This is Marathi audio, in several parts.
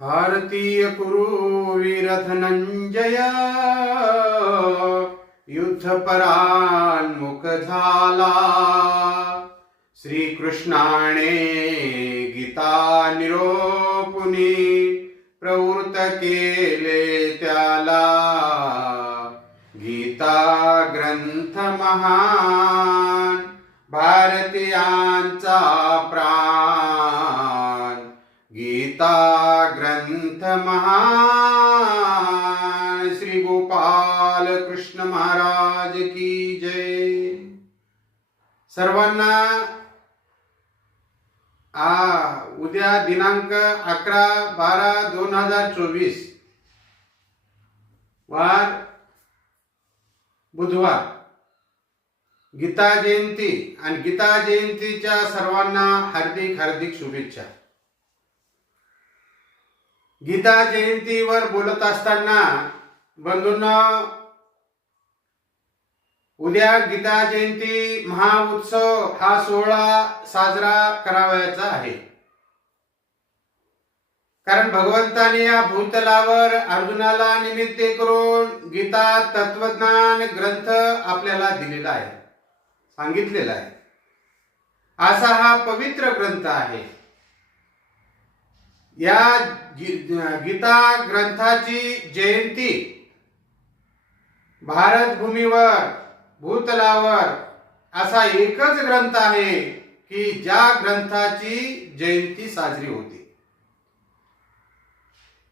भारतीय कुरु वीरधनंजय युद्ध झाला श्रीकृष्णाने गीता निरोपुनी प्रवृत्त केले त्याला। गीता ग्रंथ महान भारतीयांचा प्राण। महान श्री गोपाल कृष्ण महाराज की जय। सर्वांना आ उद्या दिनांक अकरा बारा दोन हजार चोवीस वार बुधवार. गीता जयंती आणि गीता जयंतीच्या सर्वांना हार्दिक हार्दिक शुभेच्छा. गीता जयंतीवर बोलत असताना बंधूंना उद्या गीता जयंती महाउत्सव हा सोहळा साजरा करावयाचा आहे. कारण भगवंताने या भूतलावर अर्जुनाला निमित्त करून गीता तत्वज्ञान ग्रंथ आपल्याला दिलेला आहे सांगितलेला आहे. असा हा पवित्र ग्रंथ आहे. या गीता ग्रंथाची जयंती. भारत भूमीवर भूतलावर असा एकच ग्रंथ आहे की ज्या ग्रंथाची जयंती साजरी होते.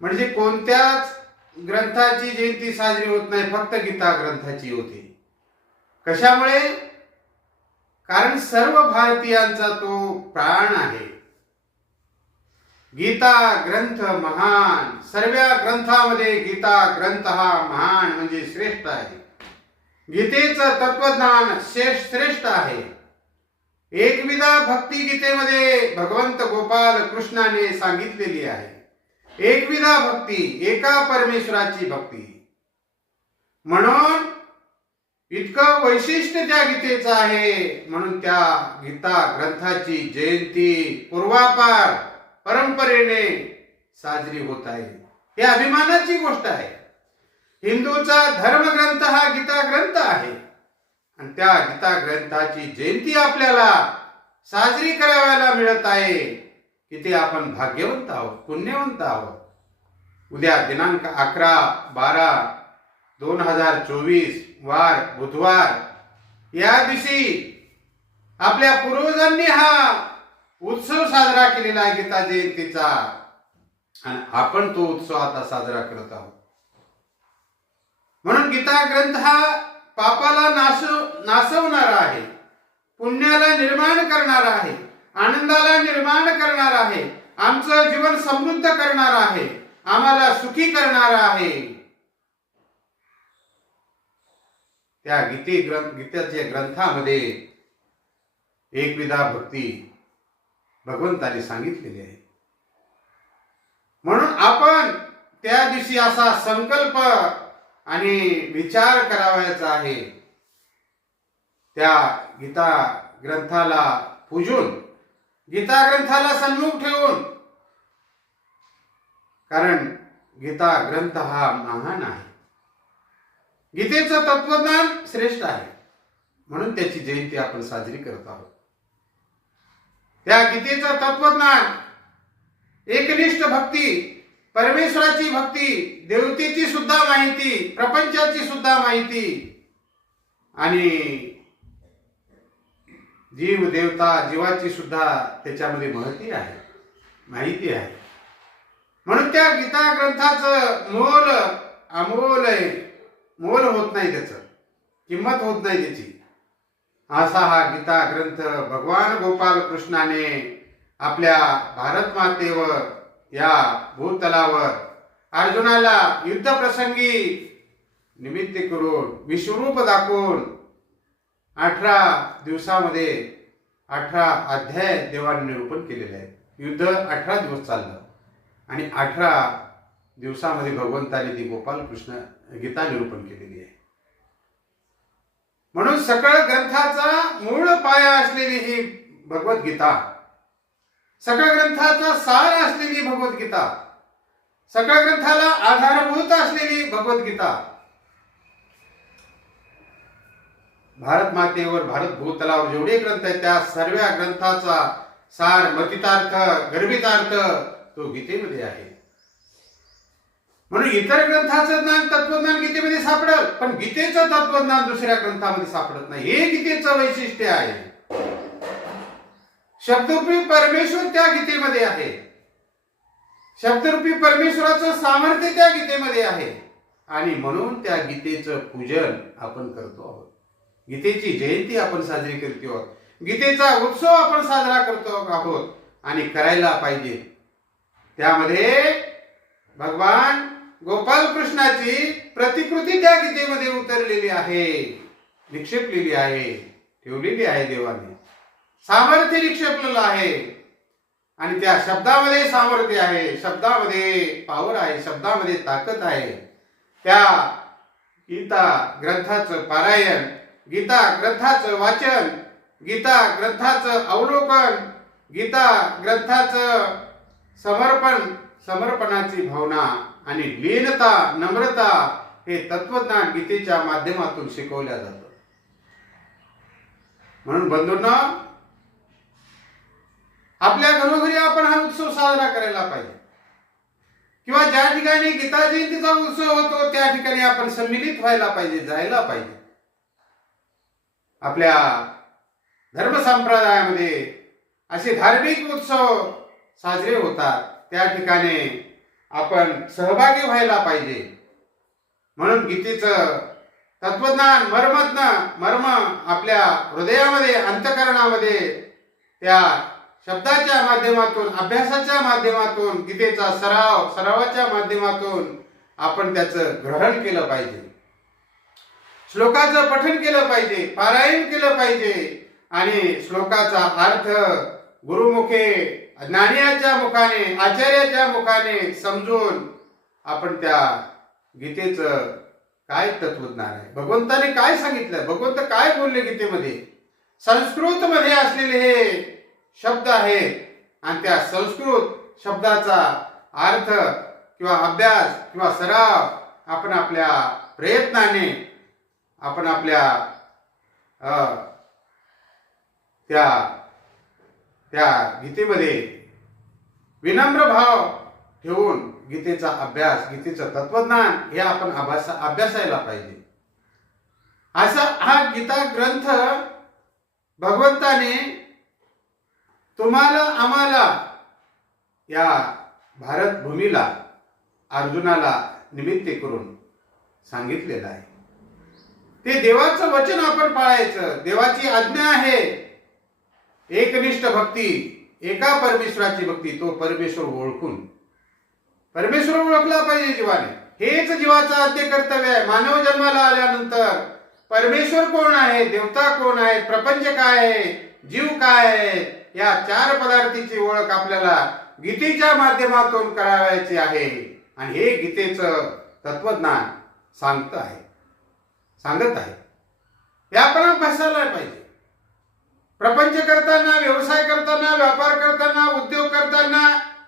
म्हणजे कोणत्याच ग्रंथाची जयंती साजरी होत नाही फक्त गीता ग्रंथाची होते. कशामुळे? कारण सर्व भारतीयांचा तो प्राण आहे. गीता ग्रंथ महान. सर्व ग्रंथामध्ये गीता ग्रंथ हा महान म्हणजे श्रेष्ठ आहे. गीतेचं तत्वज्ञान श्रेष्ठ श्रेष्ठ आहे. एकविधा भक्ती गीतेमध्ये भगवंत गोपाल कृष्णाने सांगितलेली आहे. एकविधा भक्ती एका परमेश्वराची भक्ती. म्हणून इतकं वैशिष्ट्य त्या गीतेचं आहे. म्हणून त्या गीता ग्रंथाची जयंती पूर्वापार परंपरेने साजरी होत आहे. हे अभिमानाची गोष्ट आहे. हिंदूचा धर्मग्रंथ हा गीता ग्रंथ आहे. आणि त्या गीता ग्रंथाची जयंती आपल्याला साजरी करावयाला मिळत आहे. इथे आपण भाग्यवंत आहोत पुण्यवंत आहोत. उद्या दिनांक अकरा बारा दोन हजार चोवीस वार बुधवार. या दिवशी आपल्या पूर्वजांनी हा उत्सव साजरा केलेला आहे गीता जयंतीचा. आणि आपण तो उत्सव आता साजरा करत आहोत. म्हणून गीता ग्रंथ हा पापाला नासव नासवणारा आहे. पुण्याला निर्माण करणारा आहे. आनंदाला निर्माण करणार आहे. आमचं जीवन समृद्ध करणार आहे. आम्हाला सुखी करणार आहे. त्या गीते ग्रंथ गीतेच्या ग्रंथामध्ये एकविधा भक्ती भगवंताने सांगितलेली आहे. म्हणून आपण त्या दिवशी असा संकल्प आणि विचार करावायचा आहे. त्या गीता ग्रंथाला पूजून गीता ग्रंथाला सन्मुख ठेवून. कारण गीता ग्रंथ हा महान आहे. गीतेचं तत्वज्ञान श्रेष्ठ आहे. म्हणून त्याची जयंती आपण साजरी करत आहोत. त्या गीतेचं तत्वज्ञान. एकनिष्ठ भक्ती परमेश्वराची भक्ती देवतेची सुद्धा माहिती प्रपंचाची सुद्धा माहिती. आणि जीव देवता जीवाची सुद्धा त्याच्यामध्ये महती आहे माहिती आहे. म्हणून त्या गीता ग्रंथाचं मोल अमोल आहे मोल होत नाही त्याचं किंमत होत नाही त्याची. असा हा गीता ग्रंथ भगवान गोपाल कृष्णाने आपल्या भारत मातेवर या भूतलावर अर्जुनाला युद्ध प्रसंगी निमित्त करून विश्वरूप दाखवून अठरा दिवसामध्ये अठरा अध्याय देवाने निरूपण केलेले आहे युद्ध अठरा दिवस चाललं. आणि अठरा दिवसामध्ये भगवंताने ती गोपाल कृष्ण गीता निरूपण केले. आहे म्हणून सकळ ग्रंथाचा मूळ पाया असलेली ही भगवद्गीता सकळ ग्रंथाचा सार असलेली भगवद्गीता सकळ ग्रंथाला आधारभूत असलेली भगवद्गीता भारत मातेवर भारत भूतलावर जेवढे ग्रंथ आहेत त्या सर्व ग्रंथाचा सार मतितार्थ गर्भितार्थ तो गीतेमध्ये आहे. म्हणून इतर ग्रंथाचं ज्ञान तत्वज्ञान गीतेमध्ये सापडत पण गीतेचं तत्वज्ञान दुसऱ्या ग्रंथामध्ये सापडत नाही. हे गीतेचं वैशिष्ट्य आहे. शब्दरूपी परमेश्वर त्या गीतेमध्ये आहे. शब्दरूपी परमेश्वराचं सामर्थ्य त्या गीतेमध्ये आहे. आणि म्हणून त्या गीतेचं पूजन आपण करतो आहोत. गीतेची जयंती आपण साजरी करतो आहोत. गीतेचा उत्सव आपण साजरा करतो आहोत. आणि करायला पाहिजे. त्यामध्ये भगवान गोपाल कृष्णाची प्रतिकृती त्या गीतेमध्ये उतरलेली आहे. निक्षेपलेली आहे. ठेवलेली आहे देवाने. सामर्थ्य निक्षेपलेलं आहे. आणि त्या शब्दामध्ये सामर्थ्य आहे. शब्दामध्ये पावर आहे. शब्दामध्ये ताकद आहे. त्या गीता ग्रंथाचं पारायण गीता ग्रंथाचं वाचन गीता ग्रंथाचं अवलोकन गीता ग्रंथाचं समर्पण समर्पणाची भावना आणि लीनता नम्रता हे तत्वज्ञान गीतेच्या माध्यमातून शिकवल्या जात. म्हणून बंधूंना आपल्या घरोघरी आपण हा उत्सव साजरा करायला पाहिजे. किंवा ज्या ठिकाणी गीता जयंतीचा उत्सव होतो त्या ठिकाणी आपण सम्मिलित व्हायला पाहिजे जायला पाहिजे. आपल्या धर्म संप्रदायामध्ये असे धार्मिक उत्सव साजरे होतात. त्या ठिकाणी आपण सहभागी व्हायला पाहिजे. म्हणून गीतेचं तत्वज्ञान मर्मज्ञ मर्म आपल्या हृदयामध्ये अंतकरणामध्ये त्या शब्दाच्या माध्यमातून अभ्यासाच्या माध्यमातून गीतेचा सराव सरावाच्या माध्यमातून आपण त्याचं ग्रहण केलं पाहिजे. श्लोकाचं पठन केलं पाहिजे पारायण केलं पाहिजे आणि श्लोकाचा अर्थ गुरुमुखे ज्ञानियाच्या मुखाने आचार्याच्या मुखाने समजून आपण त्या गीतेचं काय तत्वज्ञान आहे? भगवंताने काय सांगितलं? भगवंत काय बोलले गीतेमध्ये? संस्कृत मध्ये असलेले हे शब्द आहेत आणि त्या संस्कृत शब्दाचा अर्थ किंवा अभ्यास किंवा सराव आपण आपल्या प्रयत्नाने आपण आपल्या त्या त्या गीतेमध्ये विनम्र भाव ठेवून गीतेचा अभ्यास गीतेचं तत्वज्ञान हे आपण अभ्यास अभ्यासायला पाहिजे. असा हा गीता ग्रंथ भगवंताने तुम्हाला आम्हाला या भारत भूमीला अर्जुनाला निमित्त करून सांगितलेलं आहे. ते देवाचं वचन आपण पाळायचं. देवाची आज्ञा आहे. एकनिष्ठ भक्ती एका परमेश्वराची भक्ती तो परमेश्वर ओळखून. परमेश्वर ओळखला पाहिजे जीवाने. हेच जीवाचं आद्य कर्तव्य आहे. मानव जन्माला आल्यानंतर परमेश्वर कोण आहे देवता कोण आहे प्रपंच काय आहे जीव काय आहे या चार पदार्थाची ओळख आपल्याला गीतेच्या माध्यमातून करावायची आहे. आणि हे गीतेचं तत्वज्ञान सांगत आहे. सांगत आहे. हे पण अभ्यासायला पाहिजे. प्रपंच करताना व्यवसाय करताना व्यापार करताना उद्योग करताना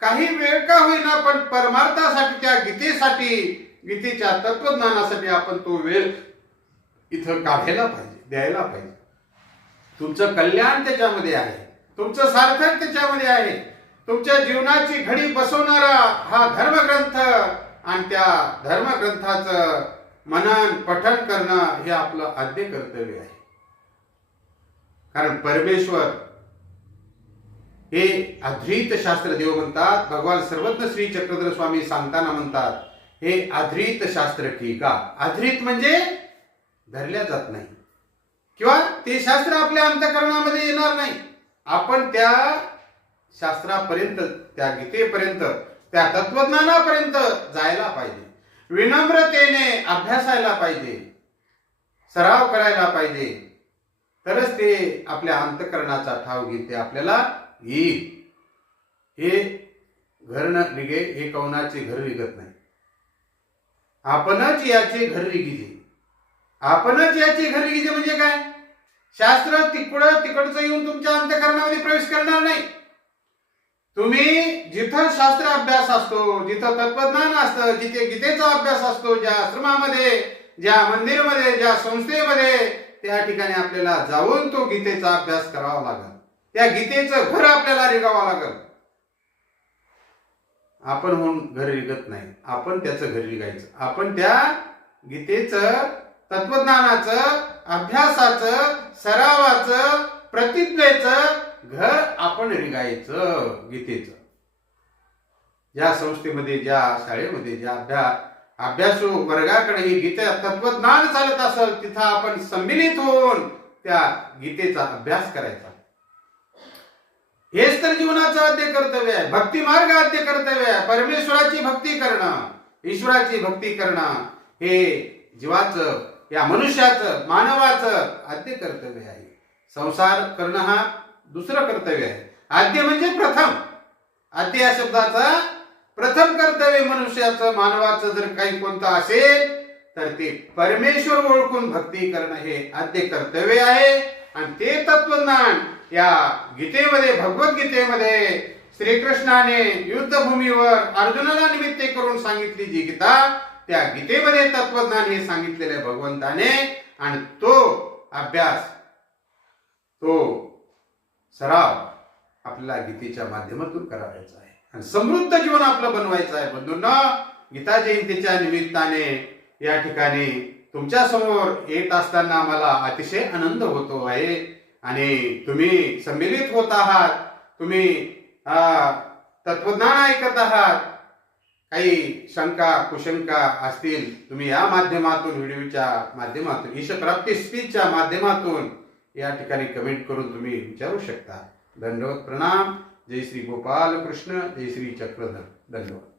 काही वेळ का होईना पण परमार्थासाठी त्या गीतेसाठी गीतेच्या तत्वज्ञानासाठी आपण तो वेळ इथं काढायला पाहिजे द्यायला पाहिजे. तुमचं कल्याण त्याच्यामध्ये आहे तुमचं सार्थक त्याच्यामध्ये आहे. तुमच्या जीवनाची घडी बसवणारा हा धर्मग्रंथ आणि त्या धर्मग्रंथाचं मनन पठण करणं हे आपलं आद्य कर्तव्य आहे. कारण परमेश्वर हे अद्वैत शास्त्र देव म्हणतात भगवान सर्वज्ञ श्री चक्रधर स्वामी सांगताना म्हणतात हे अद्वैत शास्त्र ठीक का? अद्वैत म्हणजे धरल्या जात नाही. किंवा ते शास्त्र आपल्या अंतकरणामध्ये येणार नाही. आपण त्या शास्त्रापर्यंत त्या गीतेपर्यंत त्या तत्वज्ञानापर्यंत जायला पाहिजे. विनम्रतेने अभ्यासायला पाहिजे. सराव करायला पाहिजे. तरच ते आपल्या अंतकरणाचा ठाव घेते आपल्याला येईल. हे घर न हे कवनाचे घर रिगत नाही. आपणच याचे घर रिगिजे आपणच याचे घर रिगिजे म्हणजे काय? शास्त्र तिकडं तिकडचं येऊन तुमच्या अंतकरणामध्ये प्रवेश करणार नाही. तुम्ही जिथं शास्त्र अभ्यास असतो जिथं तत्वज्ञान असतं जिथे गीतेचा अभ्यास असतो ज्या आश्रमामध्ये ज्या मंदिरमध्ये ज्या संस्थेमध्ये त्या ठिकाणी आपल्याला जाऊन तो गीतेचा अभ्यास करावा लागल. त्या गीतेचं घर आपल्याला रिगावं लागल. आपण म्हणून घर रिगत नाही. आपण त्याचं घर रिगायचं. आपण त्या गीतेचं तत्वज्ञानाचं अभ्यासाचं सरावाचं प्रतिज्ञेचं घर आपण रिगायचं गीतेचं. ज्या संस्थेमध्ये ज्या शाळेमध्ये ज्या अभ्यास अभ्यासू वर्गाकडे ही गीते तत्वज्ञान चालत असेल तिथं आपण संमिलित होऊन त्या गीतेचा अभ्यास करायचा. हेच तर जीवनाचं आद्य कर्तव्य आहे. भक्ती मार्ग आद्य कर्तव्य आहे. परमेश्वराची भक्ती करणं ईश्वराची भक्ती करणं हे जीवाचं या मनुष्याचं मानवाचं आद्य कर्तव्य आहे. संसार करणं हा दुसरं कर्तव्य आहे. आद्य म्हणजे प्रथम. आद्य या शब्दाचा प्रथम कर्तव्य मनुष्याचं मानवाचं जर काही कोणतं असेल तर ते परमेश्वर ओळखून भक्ती करणं हे आद्य कर्तव्य आहे. आणि ते तत्वज्ञान या गीतेमध्ये भगवद्गीतेमध्ये श्रीकृष्णाने युद्धभूमीवर अर्जुनाला निमित्त करून सांगितली जी गीता त्या गीतेमध्ये तत्वज्ञान हे सांगितलेले भगवंताने आणि तो अभ्यास तो सराव आपल्याला गीतेच्या माध्यमातून करावायचा आहे. आणि समृद्ध जीवन आपलं बनवायचं आहे. बंधूंना गीता जयंतीच्या निमित्ताने या ठिकाणी तुमच्यासमोर येत असताना मला अतिशय आनंद होतो आहे. आणि तुम्ही संमिलित होत आहात. तुम्ही तत्वज्ञान ऐकत आहात. काही शंका कुशंका असतील तुम्ही या माध्यमातून व्हिडिओच्या माध्यमातून ईशप्राप्ती स्पीचच्या माध्यमातून या ठिकाणी कमेंट करून तुम्ही विचारू शकता. दंडवत प्रणाम. जय श्री गोपाल कृष्ण जय श्री चक्रधर. धन्यवाद.